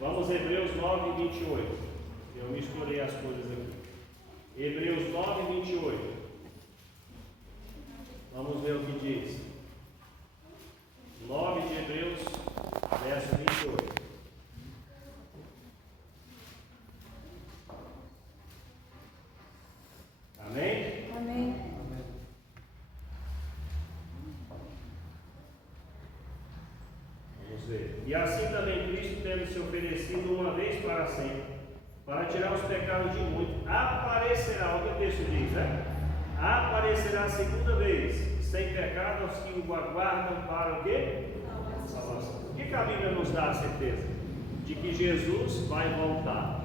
Vamos a Hebreus 9, 28. Eu misturei as coisas aqui. Hebreus 9, 28. Vamos ver o que diz. 9 de Hebreus, verso 28. Amém? Amém. Vamos ver. E assim também Cristo, tendo se oferecido uma vez para sempre, para tirar os pecados de muitos, aparecerá, o que o texto diz, né? Aparecerá a segunda vez, sem pecado aos que o aguardam para o quê? Salvação. O que a Bíblia nos dá a certeza? De que Jesus vai voltar.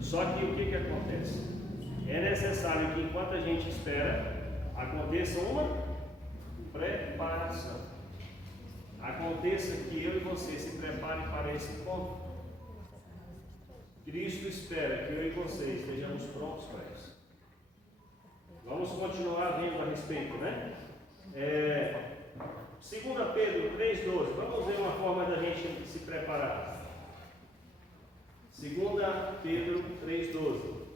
Só que o que acontece? É necessário que, enquanto a gente espera, aconteça uma preparação. Aconteça que eu e você se preparem para esse encontro. Cristo espera que eu e você estejamos prontos para isso. Vamos continuar vendo a respeito, né? 2 Pedro 3,12. Vamos ver uma forma da gente se preparar. 2 Pedro 3,12.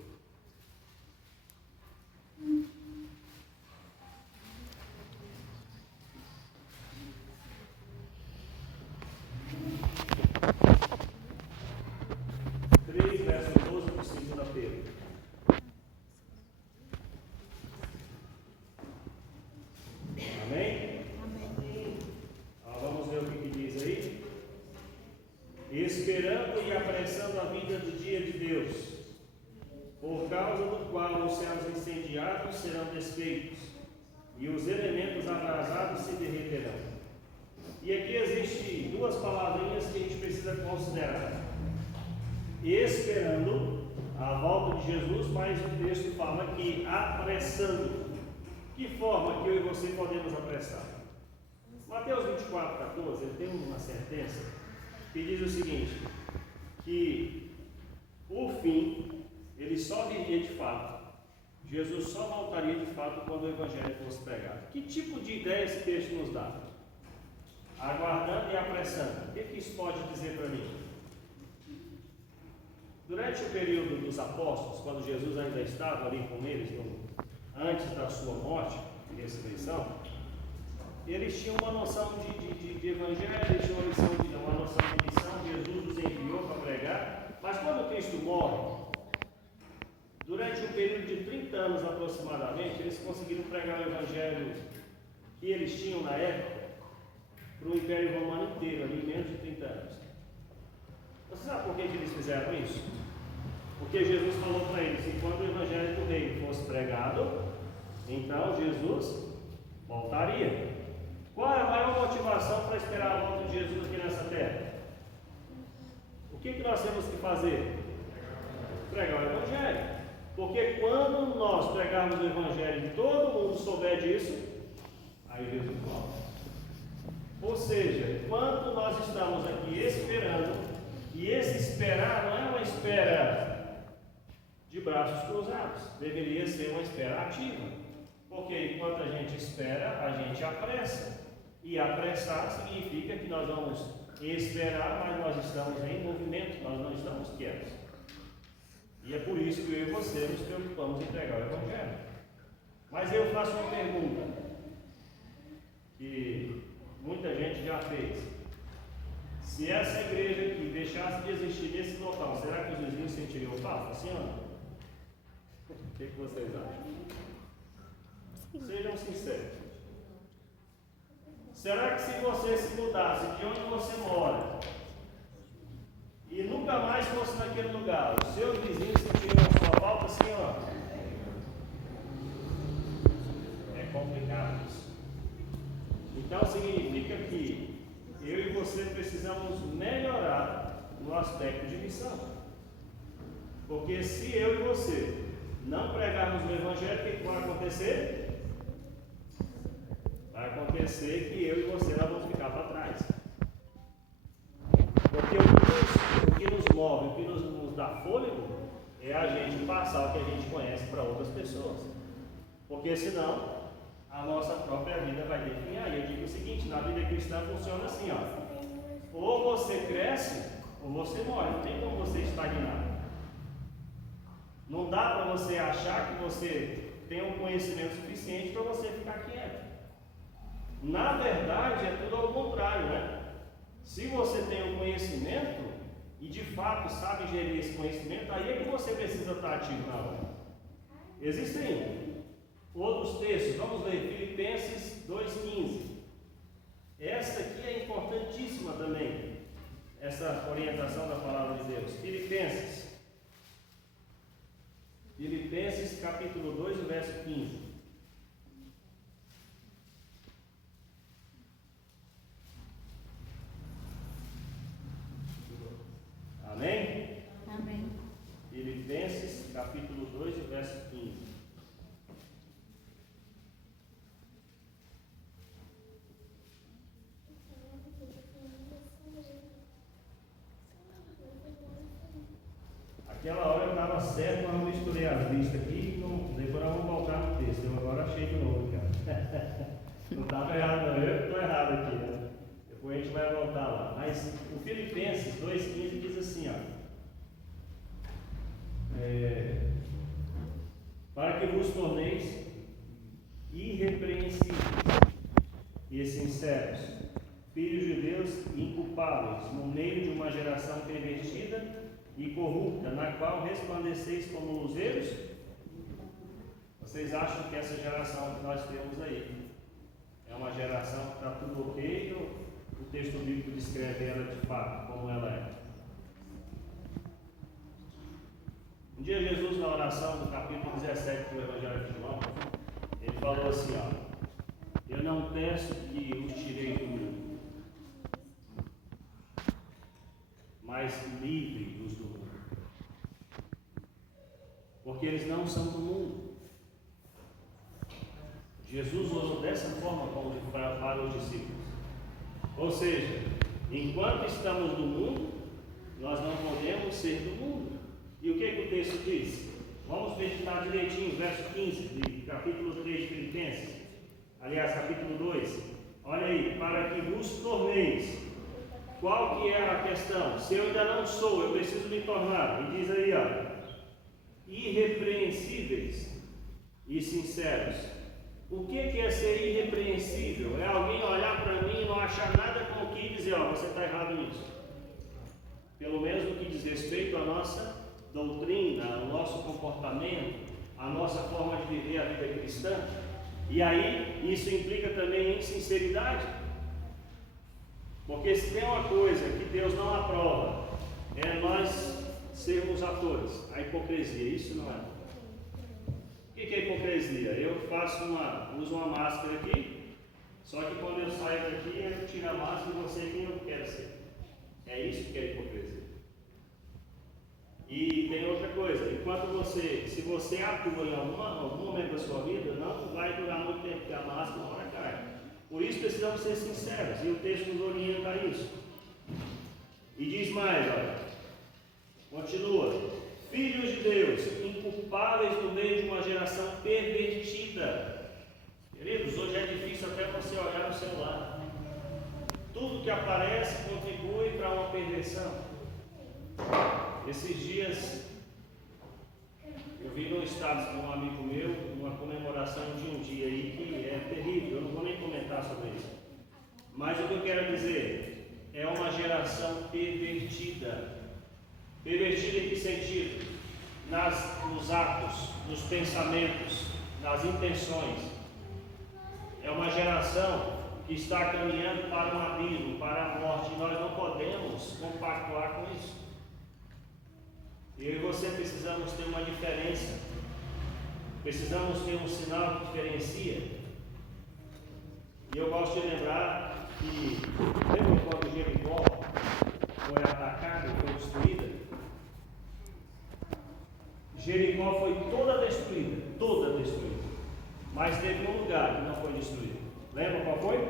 Verso 12 de 2 Pedro. Amém? Amém. Vamos ver o que diz aí. Esperando e apressando a vinda do dia de Deus, por causa do qual os céus incendiados serão desfeitos e os elementos abrasados se derreterão. E aqui existem duas palavrinhas que a gente precisa considerar. Esperando a volta de Jesus, mas o texto fala que apressando. Que forma que eu e você podemos apressar? Mateus 24, 14, ele tem uma sentença que diz o seguinte, que o fim, ele só viria de fato, Jesus só voltaria de fato quando o Evangelho fosse pregado. Que tipo de ideia esse texto nos dá? Aguardando e apressando. O que isso pode dizer para mim? Durante o período dos apóstolos, quando Jesus ainda estava ali com eles, antes da sua morte e ressurreição, eles tinham uma noção de evangelho, eles tinham uma noção de missão, Jesus os enviou para pregar, mas quando Cristo morre, durante um período de 30 anos aproximadamente, eles conseguiram pregar o evangelho que eles tinham na época para o Império Romano inteiro, ali em menos de 30 anos. Você sabe por que eles fizeram isso? Porque Jesus falou para eles que quando o Evangelho do Reino fosse pregado, então Jesus voltaria. Qual é a maior motivação para esperar a volta de Jesus aqui nessa terra? O que nós temos que fazer? Pregar o Evangelho. Porque quando nós pregarmos o Evangelho e todo mundo souber disso, aí Jesus volta. Ou seja, enquanto nós estamos aqui esperando, e esse esperar não é uma espera de braços cruzados, deveria ser uma espera ativa, porque enquanto a gente espera, a gente apressa, e apressar significa que nós vamos esperar, mas nós estamos em movimento, nós não estamos quietos, e é por isso que eu e você nos preocupamos em pregar o Evangelho. Mas eu faço uma pergunta, que muita gente já fez: se essa igreja aqui deixasse de existir nesse local, será que os vizinhos sentiriam falta? Sim ou não? O que vocês acham? Sejam sinceros. Será que se você se mudasse de onde você mora e nunca mais fosse naquele lugar, os seus vizinhos sentiriam a sua falta? Sim ou não? É complicado isso. Então significa que eu e você precisamos melhorar no aspecto de missão. Porque se eu e você não pregarmos o Evangelho, o que vai acontecer? Vai acontecer que eu e você nós vamos ficar para trás. Porque o que nos move, o que nos dá fôlego, é a gente passar o que a gente conhece para outras pessoas. Porque senão a nossa própria vida vai definhar. E eu digo o seguinte: na vida cristã funciona assim, ó. Ou você cresce, ou ou você morre, não tem como você estagnar. Não dá para você achar que você tem um conhecimento suficiente para você ficar quieto. Na verdade, é tudo ao contrário, né? Se você tem um conhecimento e de fato sabe gerir esse conhecimento, aí é que você precisa estar ativo na hora. Existem outros textos, vamos ler Filipenses 2,15. Essa aqui é importantíssima também, essa orientação da palavra de Deus. Filipenses capítulo 2, verso 15. Amém? Amém. Filipenses capítulo 2, verso 15. Aquela hora eu estava certo, mas eu misturei as listas aqui, depois nós vamos voltar no texto. Eu agora achei de novo, cara. Não estava errado não, eu estou errado aqui, né? Depois a gente vai voltar lá. Mas o Filipenses 2,15 diz assim, ó. Para que vos torneis irrepreensíveis e sinceros, filhos de Deus inculpáveis, no meio de uma geração pervertida e corrupta, na qual resplandeceis como luzeiros. Vocês acham que essa geração que nós temos aí é uma geração que está tudo ok, ou o texto bíblico descreve ela de fato, como ela é? Um dia Jesus, na oração do capítulo 17 do Evangelho de João, ele falou assim, ó: eu não peço que os tirei do mundo, mas livre-os do mundo, porque eles não são do mundo. Jesus usou dessa forma para os discípulos. Ou seja, enquanto estamos no mundo, nós não podemos ser do mundo. E o que o texto diz? Vamos meditar direitinho, verso 15, de capítulo 3 de Filipenses. Aliás, capítulo 2. Olha aí, para que vos torneis. Qual que é a questão? Se eu ainda não sou, eu preciso me tornar. E diz aí, ó: irrepreensíveis e sinceros. O que é ser irrepreensível? É alguém olhar para mim e não achar nada com o que e dizer, ó, você está errado nisso. Pelo menos no que diz respeito à nossa doutrina, ao nosso comportamento, à nossa forma de viver a vida cristã. E aí, isso implica também em sinceridade. Porque se tem uma coisa que Deus não aprova, é nós sermos atores. A hipocrisia, isso não é. O que é hipocrisia? Eu uso uma máscara aqui, só que quando eu saio daqui, eu tiro a máscara e você quem eu quero ser. É isso que é hipocrisia. E tem outra coisa, se você atua em algum momento da sua vida, não vai durar muito tempo, porque a máscara uma hora cai. Por isso precisamos ser sinceros, e o texto nos orienta a isso. E diz mais, olha, continua: filhos de Deus, inculpáveis no meio de uma geração pervertida. Queridos, hoje é difícil até você olhar no celular. Tudo que aparece contribui para uma perversão. Esses dias eu vi no status de um amigo meu uma comemoração de um dia aí que é terrível, eu não vou nem comentar sobre isso. Mas o que eu quero dizer é uma geração pervertida. Pervertida em que sentido? Nos atos, nos pensamentos, nas intenções. É uma geração que está caminhando para um abismo, para a morte, e nós não podemos compactuar com isso. Eu e você precisamos ter uma diferença, precisamos ter um sinal que diferencia. E eu gosto de lembrar que, lembra quando Jericó foi atacada e foi destruída? Jericó foi toda destruída, mas teve um lugar que não foi destruído. Lembra qual foi?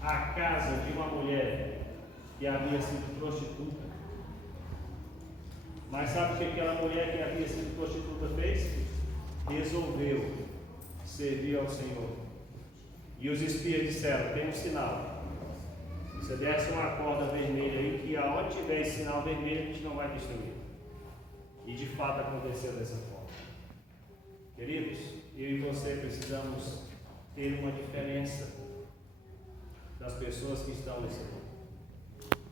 A casa de uma mulher que havia sido prostituta. Mas sabe o que aquela mulher que havia sido prostituta fez? Resolveu servir ao Senhor. E os espias disseram: tem um sinal. Você desce uma corda vermelha aí que tiver esse sinal vermelho, a gente não vai destruir. E de fato aconteceu dessa forma. Queridos, eu e você precisamos ter uma diferença das pessoas que estão nesse mundo.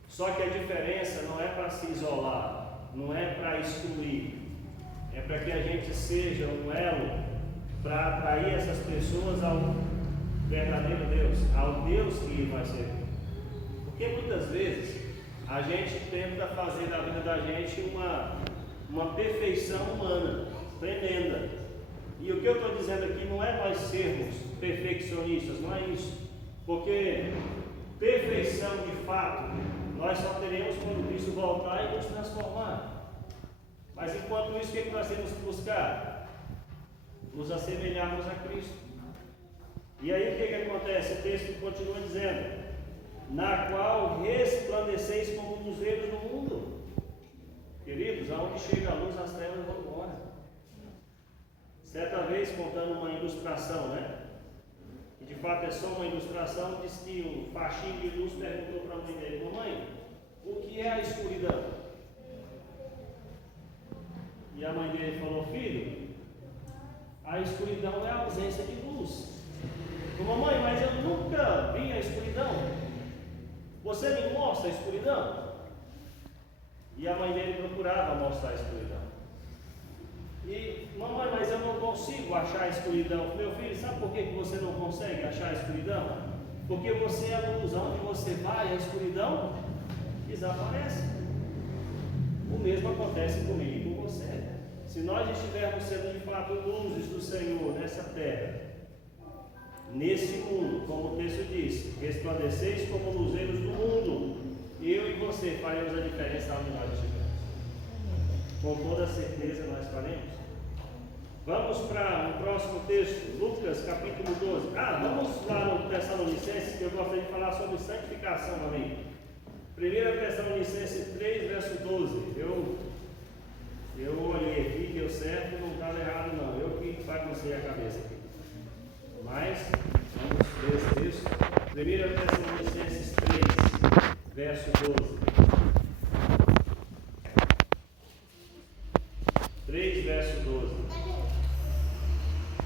Só que a diferença não é para se isolar, não é para excluir, é para que a gente seja um elo para atrair essas pessoas ao verdadeiro Deus, ao Deus que nós servimos. Porque muitas vezes a gente tenta fazer da vida da gente uma perfeição humana tremenda. E o que eu estou dizendo aqui não é nós sermos perfeccionistas, não é isso. Porque perfeição de fato nós só teremos quando Cristo voltar e nos transformar. Mas enquanto isso, o que nós temos que buscar? Nos assemelharmos a Cristo. E aí o que acontece? O texto continua dizendo: na qual resplandeceis como luzeiros no mundo. Queridos, aonde chega a luz, as trevas vão embora. Certa vez, contando uma ilustração, né? E de fato é só uma ilustração, diz que um faixinho de luz perguntou para a mãe dele: mamãe, o que é a escuridão? E a mãe dele falou: filho, a escuridão é a ausência de luz. Mamãe, mas eu nunca vi a escuridão. Você me mostra a escuridão? E a mãe dele procurava mostrar a escuridão. E, mamãe, mas eu não consigo achar a escuridão. Meu filho, sabe por que você não consegue achar a escuridão? Porque você é a luz. Onde você vai, a escuridão desaparece. O mesmo acontece comigo e com você. Se nós estivermos sendo de fato luzes do Senhor nessa terra, nesse mundo, como o texto diz, resplandeceis como luzeiros do mundo, eu e você faremos a diferença onde nós estivermos. Com toda certeza nós faremos. Vamos para o próximo texto, Lucas capítulo 12. Vamos lá no Tessalonicenses, que eu gostaria de falar sobre santificação ali. 1 Tessalonicenses 3, verso 12. Eu olhei aqui, deu certo, não estava errado não. Eu que baguncei a cabeça aqui. Mas, vamos ler esse texto. 1 Tessalonicenses 3, verso 12.